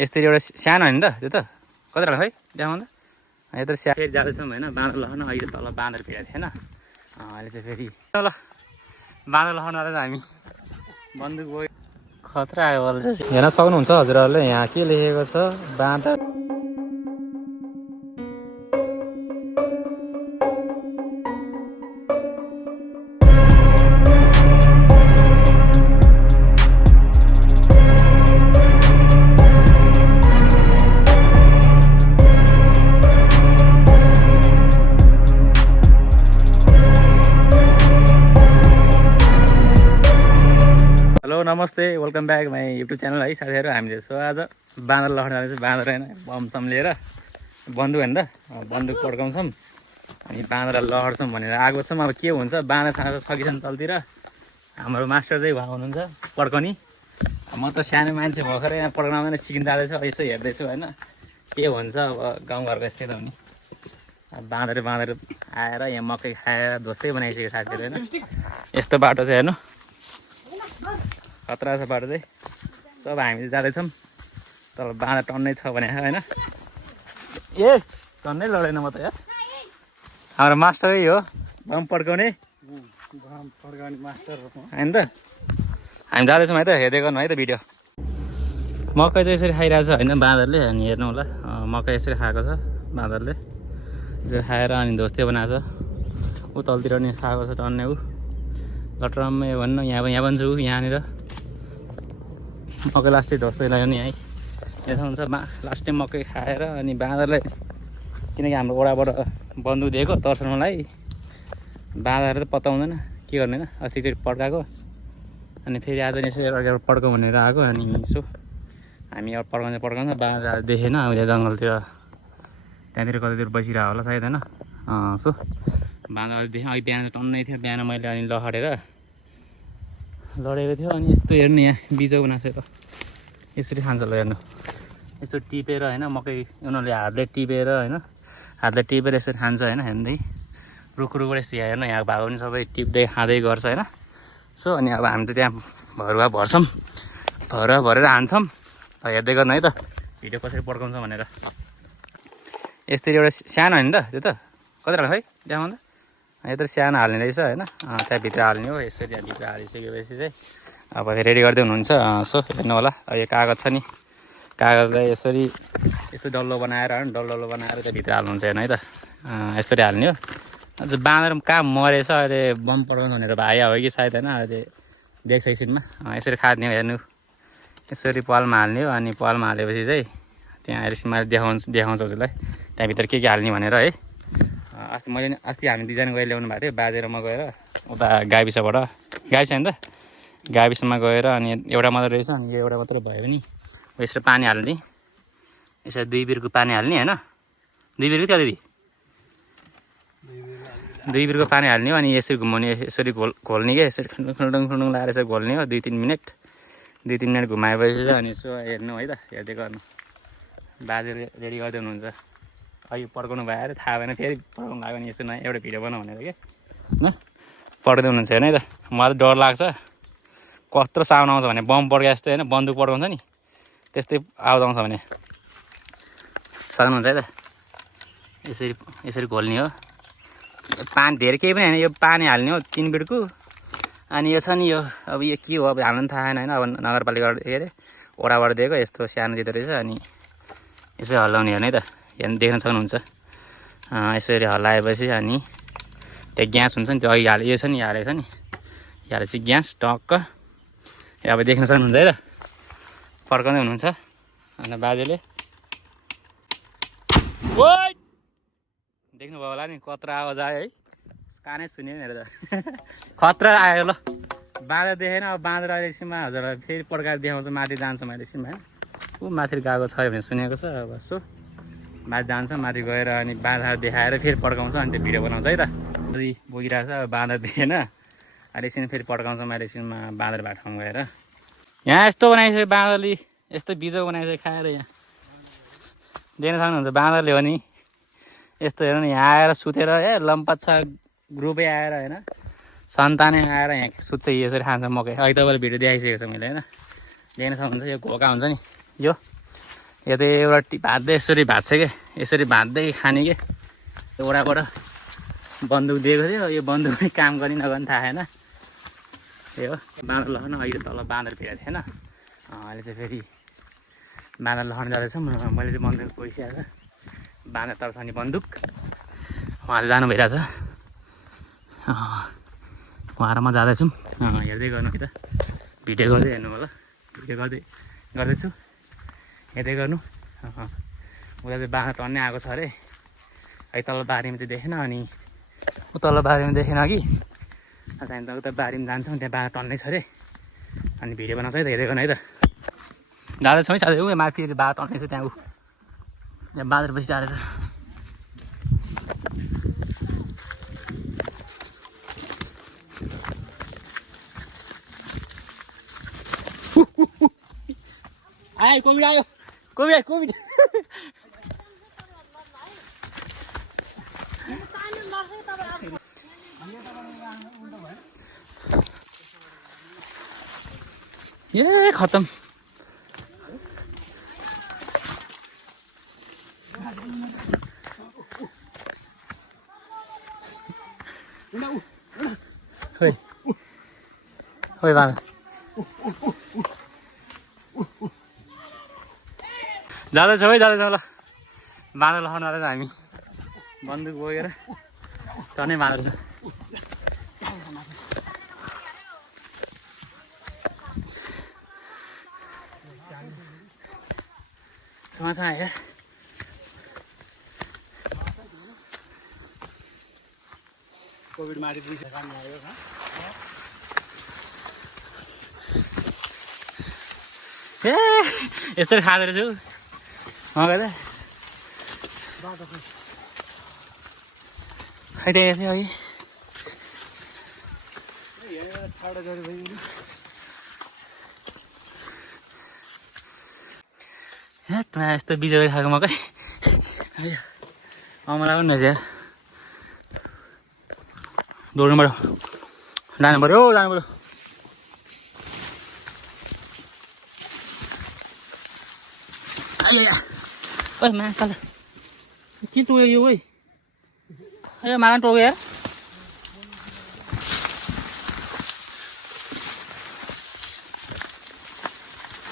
यसरी एउटा सानो होइन त त्यो त कति खै देखाउनु त यत्रो फेरि जाँदैछौँ होइन बाँदर लहर्न अहिले तल बाँदर भेटेको थिएन अहिले चाहिँ फेरि ल बाँदर लहर्न आएर हामी बन्दुक गयो खतरा आयो हेर्न सक्नुहुन्छ हजुरहरूले यहाँ के लेखेको छ बाँदर हेलो नमस्ते welcome back my YouTube channel है साथीहरू हामीले सो आज बाँदर लहर्न जाँदैछौँ बाँदर होइन बमसम लिएर बन्दुक होइन त बन्दुक पड्काउँछौँ अनि बाँदर लहर्छौँ भनेर आएको छौँ अब के हुन्छ बाँदर साँदर सकिछन् तलतिर हाम्रो मास्टर चाहिँ उहाँ हुनुहुन्छ पड्काउने म त सानो मान्छे भर्खरै यहाँ पड्काउन सिकिन जाँदैछ यसो हेर्दैछु होइन के हुन्छ अब गाउँघरको यस्तै त हो नि बाँदर आएर यहाँ मकै खाएर ध्वस्तै बनाइसक्यो साथीहरू होइन यस्तो बाटो चाहिँ हेर्नु खतरा छ बाटो चाहिँ सब हामी जाँदैछौँ तर बाँदर टन्नै छ भने होइन ए टन्नै लडेन म त यार हाम्रो मास्टरै हो बम पड्काउने मास्टर होइन त हामी जाँदैछौँ है त हेर्दै गर्नु है त भिडियो मकै चाहिँ यसरी खाइरहेको छ होइन बाँदरले अनि हेर्नु होला मकै यसरी खाएको छ बाँदरले यसरी खाएर अनि ध्वस्तै बनाएको छ ऊ तलतिर नि खाएको छ टन्नै ऊ लटरम्मै भन्नु यहाँ पनि छु यहाँनिर मकै लास्टै ध्वस्तै लाग्यो नि है यसो हुन्छ लास्टै मकै खाएर अनि बाँदरलाई किनकि हाम्रो ओडाबाट बन्दुक दिएको तर्सनलाई बाँदर त पत्ता हुँदैन के गर्ने होइन अस्ति चाहिँ पड्काएको अनि फेरि आज यसो अर्को पड्काउँ भनेर आएको अनि यसो हामी अब पड्काउँछ बाँदर देखेन अहिले जङ्गलतिर त्यहाँतिर कतैतिर बसिरहेको होला सायद होइन सो बाँदर देखेँ अहिले बिहान टन्नै थियो बिहान मैले अनि लहरेर लडेको थियो अनि यस्तो हेर्नु यहाँ बिजो बनाएको छ यसरी खान्छ ल हेर्नु यस्तो टिपेर होइन मकै उनीहरूले हातले टिपेर होइन हातले टिपेर यसरी खान्छ होइन हेर्दै रुखबाट यस्तो यहाँ हेर्नु यहाँ भागो पनि सबै टिप्दै खाँदै गर्छ होइन सो अनि अब हामी त त्यहाँ भरुवा भरेर हान्छौँ हेर्दै गर्नु है त भिडियो कसरी पड्काउँछ भनेर यसरी एउटा सानो होइन त त्यो त कति खै देखाउनु त यत्रो सानो हाल्ने रहेछ होइन त्यहाँभित्र हाल्ने हो यसरी भित्र हालिसकेपछि चाहिँ अब रेडी गर्दै हुनुहुन्छ सो हेर्नु होला यो कागज छ नि कागजलाई यसरी यस्तो डल्लो बनाएर होइन डल्लो बनाएर चाहिँ भित्र हाल्नुहुन्छ हेर्नु है त यसरी हाल्ने हो अझ बाँदर कहाँ मरेछ अहिले बम पड्काउनु भनेर भाइ हो कि सायद होइन अहिले देख्छ एकछिनमा यसरी खाद्ने हो हेर्नु यसरी पालमा हाल्ने हो अनि पालमा हालेपछि चाहिँ त्यहाँ एकछिनमा देखाउँछ हजुरलाई त्यहाँभित्र के हाल्ने भनेर है अस्ति हामी दुईजना गएर ल्याउनु भएको थियो बाजेर म गएर उता गाविसबाट गाविस होइन त गाविसमा गएर अनि एउटा मात्रै रहेछ अनि यो एउटा मात्रै भयो भने यसरी पानी हाल्ने यसरी 2 बिरको पानी हाल्ने होइन 2 बिरको त्यो दिदी 2 बिरको पानी हाल्ने हो अनि यसरी घुमाउने यसरी घोल्ने क्या यसरी खुल्डुङ लगाएर यसरी घोल्ने हो 2-3 मिनट घुमाएपछि चाहिँ अनि यसो हेर्नु है त हेर्दै गर्नु बाजे रेडी गर्दै हुनुहुन्छ अहिले पड्काउनु भयो अरे थाहा भएन फेरि पड्काउनु लाग्यो भने यसो नयाँ एउटा भिडियो बनाऊ भनेर के होइन पड्काउँदै हुनुहुन्छ हेर्नु है त मलाई डर लाग्छ कत्रो साउन्ड आउँछ भने बम पड्का जस्तै होइन बन्दुक पड्काउँछ नि त्यस्तै आवाज आउँछ भने सक्नुहुन्छ है त यसरी घोल्ने हो पानी धेरै केही पनि होइन यो पानी हाल्ने हो 3 बिटको अनि यो छ नि यो अब यो के हो अब हामीलाई पनि थाहा छैन होइन अब नगरपालिकाबाट के अरे ओडाबाट दिएको यस्तो सानो दिँदो रहेछ अनि यसो हल्लाउने हेर्नु है त हेर्नु देख्न सक्नुहुन्छ यसरी हल्लाएपछि अनि त्यो ग्यास हुन्छ नि त्यो अघि यो छ नि हालेको छ नि हालेपछि ग्यास टक्क अब देख्न सक्नुहुन्छ है त पड्काउँदै हुनुहुन्छ अन्त बाजेले देख्नुभयो होला नि कत्रो आवाज आयो है कानै सुन्यो मेरो त खतरा आयो ल बाँदर देखेन अब बाँदर अहिले एकछिनमा हजुरलाई फेरि पड्काएर देखाउँछ माथि जान्छ मैले एकछिनमा होइन ऊ माथि गएको छ भने सुनेको छ अब सो माथि जान्छ माथि गएर अनि बाँदर देखाएर फेरि पड्काउँछ अनि त्यो भिडियो बनाउँछ है त बोकिरहेको छ अब बाँदर देखेन अहिले एकछिन फेरि पड्काउँछ मैले एकछिनमा बाँदर भएको ठाउँ गएर यहाँ यस्तो बनाइसक्यो बाँदरले यस्तो बिजो बनाइसक्यो खाएर यहाँ देख्न सक्नुहुन्छ बाँदरले हो नि यस्तो हेर्नु यहाँ आएर सुतेर लम्पत छ ग्रुपै आएर होइन सन्तानै आएर यहाँ सुत्छ यसरी खान्छ मकै अहिले तपाईँले भिडियो देखाइसकेको छ मैले होइन देख्न सक्नुहुन्छ यो घोका हुन्छ नि यो यो त एउटा भाँच्दै यसरी भाँच्छ क्या यसरी भाँच्दै खाने क्या एउटाबाट बन्दुक दिएको थियो यो बन्दुक पनि काम गर्ने नगर्ने थाहा छैन त्यही हो बाँदर लहन अहिले तल बाँदर भेटेको थिएन अहिले चाहिँ फेरि बाँदर लहन जाँदैछौँ मैले चाहिँ बन्दुक गइसकेको छ बाँदर तर्साउने बन्दुक उहाँ चाहिँ जानु भइरहेछ उहाँ र म जाँदैछौँ हेर्दै गर्नु है त भिडियो गर्दै हेर्नु होला भिडियो गर्दैछु हेर्दै गर्नु उता चाहिँ बाँदर टन्नै आएको छ अरे है तल बारीमा चाहिँ देखेन अनि तल बारीमा देखेन कि हामी त उता बारीमा जान्छौँ त्यहाँ बाँदर टन्नै छ अरे अनि भिडियो बनाउँछ है त हेर्दै गर्नु है त जाँदैछौँ है साथै ऊ माथि बाँदर टन्नै छ त्यहाँ त्यहाँ बाँदर पछि जाँदैछ आयो कोभिड आयो कोभिड ए खतम खोइ बाँदर जाँदैछौँ है जाँदैछौँ ल बाँदर लहन जाँदैछ हामी बन्दुक बोकेर टन्नै बाँदर छ समाचार आयो कोभिड माथि ए यसरी खाँदो रहेछु गएर खै त्यही थियो अघि यस्तो बिजोरी खाएको मकै मलाई पनि रहेछ यार दौड्नु पऱ्यो जानु पऱ्यो ओइ माछा के टोक्यो यो ओइ ए मागा टोक्यो यार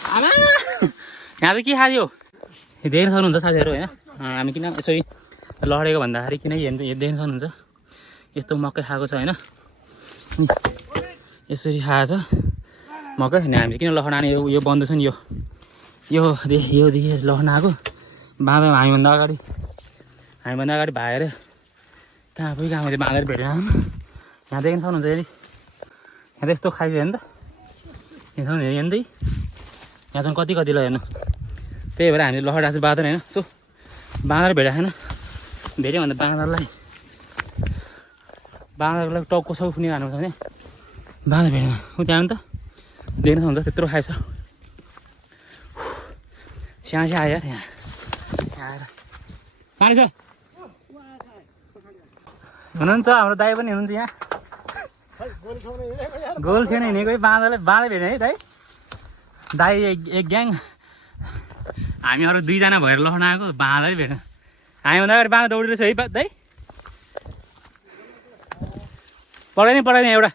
आमा यहाँ चाहिँ के खायो देख्न सक्नुहुन्छ साथीहरू होइन हामी किन यसरी लडेको भन्दाखेरि किन देख्न सक्नुहुन्छ यस्तो मकै खाएको छ होइन यसरी खाएको छ मकै अनि हामी चाहिँ किन लहन आने यो बन्द छ नि योदेखि लहन आएको बाँदर हामीभन्दा अगाडि भागेर कहाँ थियो बाँदर भेटेन यहाँ देख्न सक्नुहुन्छ यदि यहाँ त यस्तो खाइसक्यो नि त हेर्दै यहाँ चाहिँ कति ल हेर्नु त्यही भएर हामीले लहराएको छ बाँदर होइन सो बाँदर भेटेको छैन भेट्यो भने बाँदरलाई टाउको सब खुनी हाल्नु भने बाँदर भेटेन ऊ त्यहाँ त देख्न सक्नुहुन्छ त्यत्रो खाएछ स्याहाँ आयो यार यहाँ आएर कहाँ छ हुनुहुन्छ हाम्रो दाइ पनि हुनुहुन्छ यहाँ गोल थियो नि हिँडेको बाँदर भेट्यो है दाइ एक ग्याङ हामी अरू दुईजना भएर लहन आएको बाँदरै भेट्यो हामीभन्दा अगाडि बाँदर दौडिरहेछ है दाइ पढाइदिने एउटा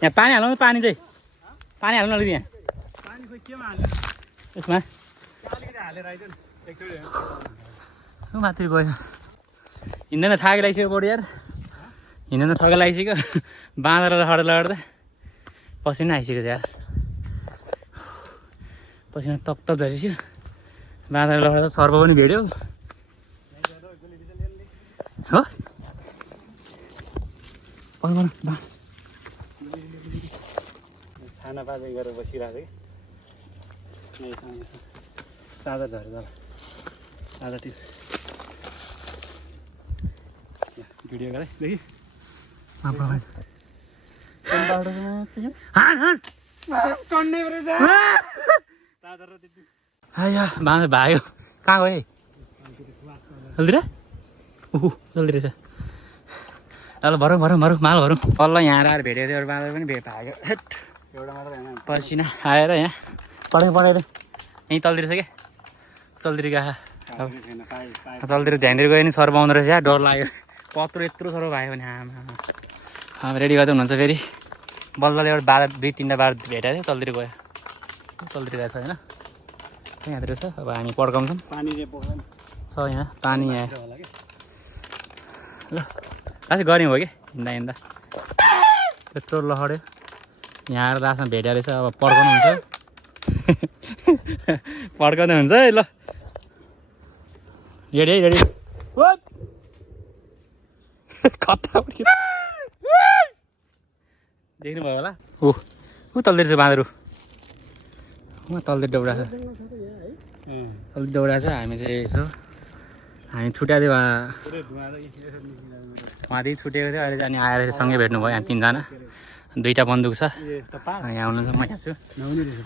यहाँ पानी हाल्नु पानी हाल्नु अलिकति यहाँ यसमा माथि गयो हिँड्दैन थाके लगाइसक्यो बढी यार हिँड्दैन थके लगाइसक्यो बाँदर लड्दा पसिना आइसक्यो यार पसिना तप झरिसक्यो बाँदर लड्दा सर्प पनि भेट्यो हो खाना बाजा गरेर बसिरहेको थियो चादर झऱ्यो ल चादर टिप भिडियो गरेँ देखिस् बाँदर भाग्यो कहाँ गयो जल्दी र जल्दी रहेछ ल भरौँ माल भरौँ तल यहाँ आएर भेटेको थियो बाँदर पनि भाग्यो पसिना आएर यहाँ पढाइदिउँ यहीँ तलतिर छ क्या तलतिर गएको तलतिर झ्याङतिर गयो नि सर पाउँदो रहेछ क्या डर लाग्यो कत्रो यत्रो सर भयो भने आमा अब रेडी गर्दै हुनुहुन्छ फेरि बल्ल एउटा बाह्र 2-3टा बार भेटाएको थियो तलतिर गयो तलतिर गएको छ होइन यहाँतिर छ अब हामी पड्काउँछौँ छ यहाँ पानी यहाँ ल खासै गऱ्यौँ हो कि हिँड्दा त्यत्रो लहड्यो यहाँ आएर लास्टमा भेट्या रहेछ अब पड्काउनु हुन्छ पड्काउँदै हुन्छ है ल रेडी है रेडी कता देख्नुभयो होला ऊ तलतिर छ बाँदर उहाँ तलतिर दौडा छ तलतिर दौडा छ हामी चाहिँ यसो हामी छुट्याएको थियो उहाँदेखि छुटेको थियो अहिले अनि आएर सँगै भेट्नुभयो यहाँ 3जना 2टा बन्दुक छ यहाँ हुनुहुन्छ म यहाँ छु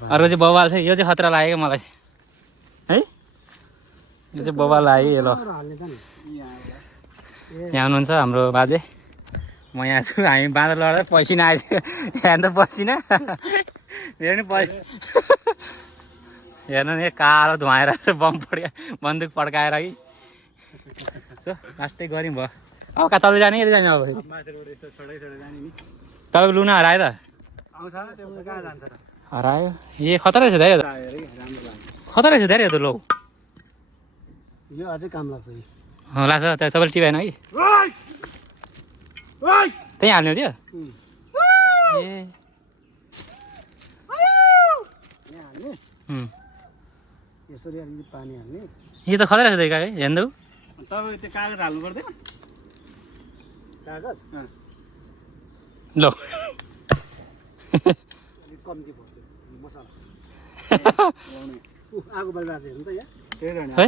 अर्को चाहिँ बबाल छ यो चाहिँ खतरा लाग्यो मलाई है यो चाहिँ बबाल लाग्यो यो ल यहाँ हुनुहुन्छ हाम्रो बाजे म यहाँ छु हामी बाँदर लड्दा पसिना आएछ यहाँ त पसिना मेरो नि हेर्नु नि कालो धुवाएर बम बन्दुक पड्काएर कि लास्टै गऱ्यौँ भयो अब कहाँ तल जाने यता जाने अब तपाईँको लुना हरायो त हरायो ए खतरा रहेछ धेरै खतरा रहेछ धेरै त लो यो अझै काम लाग्छ लाग्छ त्यहाँ तपाईँले टिपेन कि त्यहीँ हाल्ने हो त्यो ए यसरी अलिकति पानी हाल्ने यो त खतरा रहेछ है हेर्नु तपाईँ त्यो कागज हाल्नु पर्दैन कागज ल अलिक कम्ती पर्छ मसला आगो बलिरहेको छ हेर्नु त यहाँ है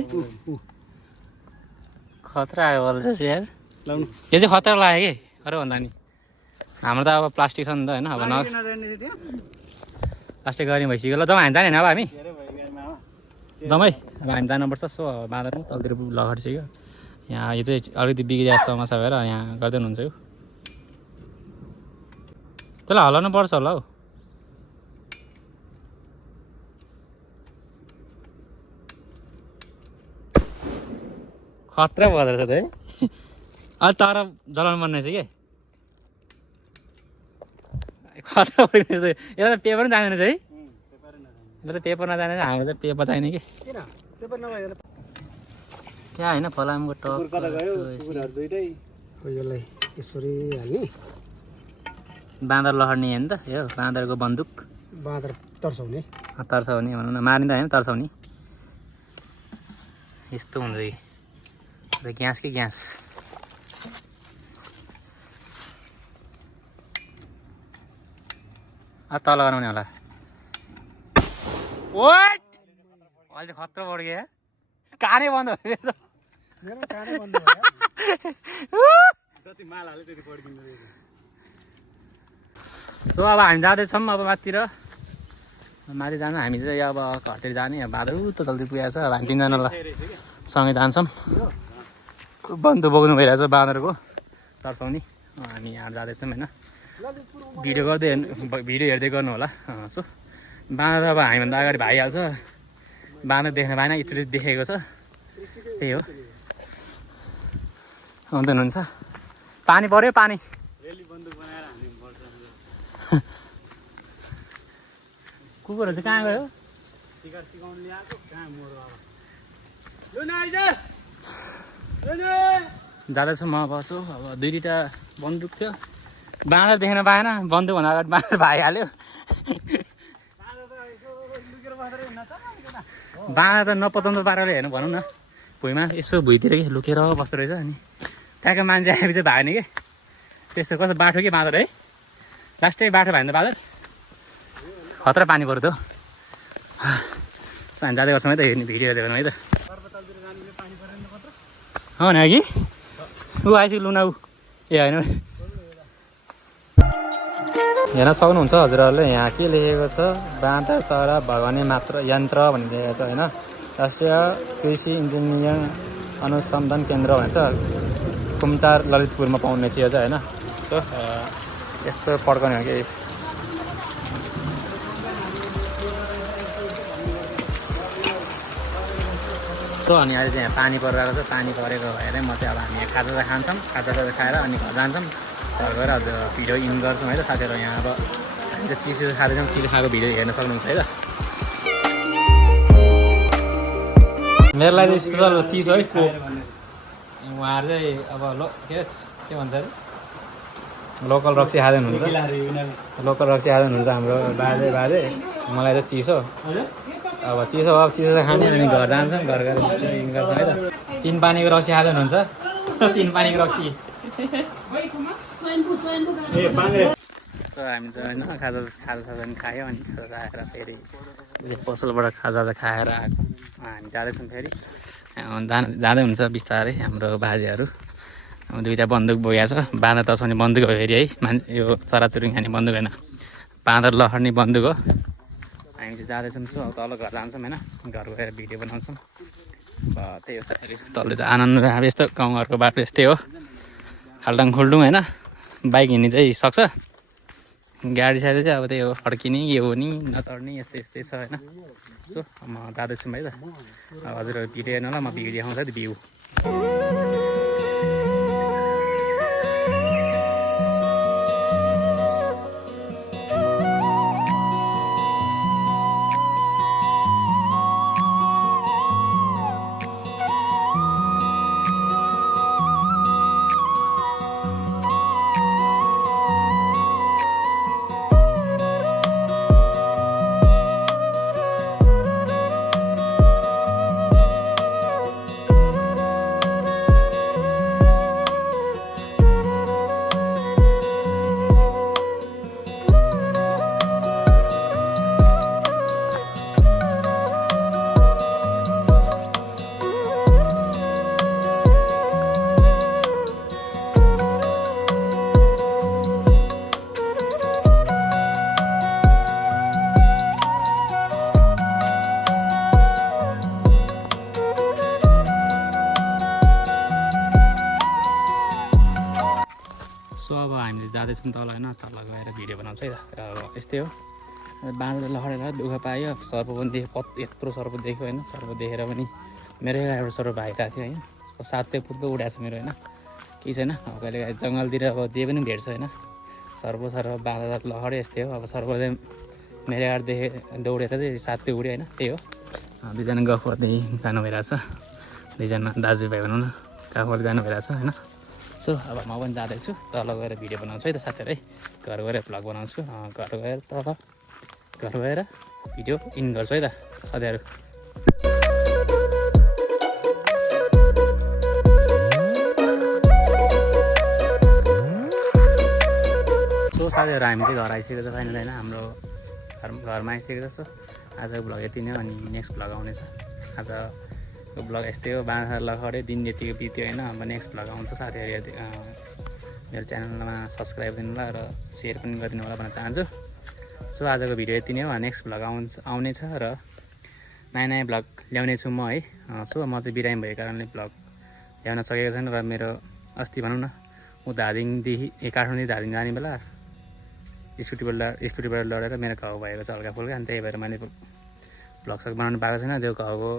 खतरा आयो बल्ल यार लाउनु यो चाहिँ खतरा लाग्यो कि अरू भन्दा नि हाम्रो त अब प्लास्टिक छ नि त होइन अब प्लास्टिक गऱ्यौँ भइसक्यो ल जम्मा हामी जाने होइन अब हामी दमै अब हामी जानुपर्छ सो बाँदर तलतिर लगाइसक्यो यहाँ यो चाहिँ अलिकति बिग्रिएको समस्या भएर यहाँ गर्दै हुनुहुन्छ यो त्यसलाई हल्लाउनु पर्छ होला हौ खतरा भदो रहेछ त है अलि तर जलाउनु पर्ने रहेछ कि खतरा भइरहेछ यसलाई त पेपर पनि जाँदैन रहेछ है यसलाई त पेपर नजाने हाम्रो चाहिँ पेपर चाहिने कि क्या होइन फलामको टप यसलाई यसरी हाल्ने बाँदर लहर्ने होइन त यो बाँदरको बन्दुक बाँदर तर्साउने तर्साउने भनौँ न मार्ने त होइन तर्साउने यस्तो हुन्छ कि ग्यास कि ग्यास तल गराउने होला ओट अहिले खतरा बढ गयो कानै बन्द मेरो कानै बन्द भयो जति माल हाल्यो त्यति पड्किँदो रहेछ सो अब हामी जाँदैछौँ अब माथितिर माथि जानु हामी चाहिँ अब घरतिर जाने बाँदर त जल्दी पुगेको छ अब हामी 3जनालाई सँगै जान्छौँ बन्द बोक्नु भइरहेछ बाँदरको तर्साउने हामी यहाँ जाँदैछौँ होइन भिडियो हेर्दै गर्नु होला सो बाँदर अब हामीभन्दा अगाडि भइहाल्छ बाँदर देख्न पाएन स्टोरेज देखेको छ त्यही हो आउँदै हुनुहुन्छ पानी पऱ्यो पानी कुकुरहरू चाहिँ कहाँ गयो जाँदैछु म बस्छु अब 2-2टा बन्दुक थियो बाँदर देख्न पाएन बन्दुकभन्दा अगाडि बाँदर भइहाल्यो बाँदर त नपताउँदो पाराले हेर्नु भनौँ न भुइँमा यसो भुइँतिर कि लुकेर बस्दो रहेछ अनि त्यहाँको मान्छे आएपछि भाग्ने कि त्यस्तो कस्तो बाटो कि बाँदर है लास्टै बाटो भयो भने त बाँदर खतरा पानी पऱ्यो त हामी जाँदै गर्छौँ है त हेर्ने भिडियो हेर्दै गर्नु है त हो नि कि ऊ आइसक्यो लुना ऊ ए होइन हेर्न सक्नुहुन्छ हजुरहरूले यहाँ के लेखेको छ बाँदर चरा भगाउने मात्र यन्त्र भन्ने लेखेको छ होइन राष्ट्रिय कृषि इन्जिनियरिङ अनुसन्धान केन्द्र भन्छ कुमटार ललितपुरमा पाउने थियो चाहिँ होइन सो यस्तो पड्काउने हो कि सो अनि अहिले चाहिँ यहाँ पानी परिरहेको छ पानी परेको भएर म चाहिँ अब हामी यहाँ खाजा खान्छौँ खाजा खाएर अनि घर जान्छौँ घर गएर अझ भिडियो इन गर्छौँ है त साथीहरू यहाँ अब हामी चाहिँ चिसो खाँदैछौँ चिसो खाएको भिडियो हेर्न सक्नुहुन्छ है त मेरो लागि स्पेसल चिसो है कोक उहाँहरू चाहिँ अब के भन्छ अरे लोकल रक्सी खाँदै हुनुहुन्छ लोकल रक्सी खाँदै हुनुहुन्छ हाम्रो बाजे मलाई चाहिँ चिसो अब चिसो चाहिँ खाने अनि घर जान्छौँ घर गएर इन गर्छौँ है त 3 पानीको रक्सी खाँदै हुनुहुन्छ 3 पानीको रक्सी हामी चाहिँ होइन खाजा पनि खायो अनि खाजा आएर फेरि पसलबाट खाजा खाएर आएको हामी जाँदैछौँ फेरि जाँदै हुन्छ बिस्तारै हाम्रो बाजेहरू 2टा बन्दुक बोकेको छ बाँदर तर्साउने बन्दुक हो फेरि है यो चराचुरुङ खाने बन्दुक होइन बाँदर लहर्ने बन्दुक हो हामी चाहिँ जाँदैछौँ सो तल घर जान्छौँ होइन घर गएर भिडियो बनाउँछौँ त्यही हो साथीहरू तल चाहिँ आनन्द अब यस्तो गाउँघरको बाटो यस्तै हो खाल्टाङ खुल्टुङ होइन बाइक हिँड्ने चाहिँ सक्छ गाडी साडी चाहिँ अब त्यही हो फर्किने यो हो नि नचढ्ने यस्तै छ होइन सो म जाँदैछु है त हजुरहरू भिडियो हेर्नु होला म भिडियो देखाउँछ नि भ्यू सो अब हामीले जाँदैछौँ तल होइन तल गएर भिडियो बनाउँछ है त अब यस्तै हो बाँदरले लहरेर दुःख पायो सर्प पनि देख्यो यत्रो सर्प देख्यो होइन सर्प देखेर पनि मेरै एउटा सर्प भागिरहेको थियो होइन सातै पुग्दो उडाएको छ मेरो होइन केही छैन अब कहिले जङ्गलतिर अब जे पनि भेट्छ होइन सर्प बाँदर लहरे यस्तै हो अब सर्प चाहिँ मेरो आएर देखे दौडेर चाहिँ सातै उड्यो होइन त्यही हो 2जना गफ गर्दै जानु भइरहेछ 2जना दाजुभाइ भनौँ न गफ गर्दै जानु भइरहेछ होइन सो अब म पनि जाँदैछु तल गएर भिडियो बनाउँछु है त साथीहरू है घर गएर भ्लग बनाउँछु घर गएर भिडियो इन गर्छु है त साथीहरू सो साथीहरू हामी चाहिँ घर आइसकेको छ फाइनल होइन हाम्रो घरमा आइसकेको छ आजको भ्लग यति नै हो अनि नेक्स्ट भ्लग आउनेछ आजको भ्लग यस्तै हो बाँदर लखरे दिन यतिको बित्यो होइन अब नेक्स्ट भ्लग आउँछ साथीहरू मेरो च्यानलमा सब्सक्राइब दिनु होला र सेयर पनि गरिदिनु होला भन्न चाहन्छु सो आजको भिडियो यति नै हो नेक्स्ट भ्लग आउनेछ र नयाँ भ्लग ल्याउने छु म है सो म चाहिँ बिरामी भएको कारणले भ्लग ल्याउन सकेको छैन र मेरो अस्ति भनौँ न म धादिङदेखि काठमाडौँदेखि धादिङ जाने बेला स्कुटीबाट लडेर मेरो घाउ भएको छ हल्का फुल्का अनि त्यही भएर मैले भ्लग सक बनाउनु पाएको छैन त्यो घाउको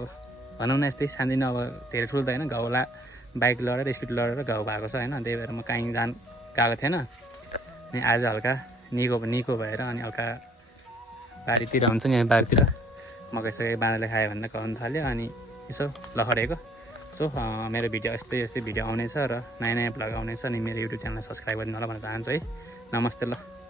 भनौँ न यस्तै सानोतिनो अब धेरै ठुलो त होइन घाउला बाइक लडेर स्कुटी लडेर घाउ भएको छ होइन त्यही भएर म कहीँ गएको थिएन अनि आज हल्का निको भएर अनि हल्का बारीतिर हुन्छ नि बारीतिर मकैसकै बाँदरले खायो भनेर खुवाउनु थाल्यो अनि यसो लखरेको सो मेरो भिडियो यस्तै भिडियो आउनेछ र नयाँ भ्लग आउनेछ अनि मेरो युट्युब च्यानललाई सब्सक्राइब गरिदिनु होला भन्न चाहन्छु है नमस्ते ल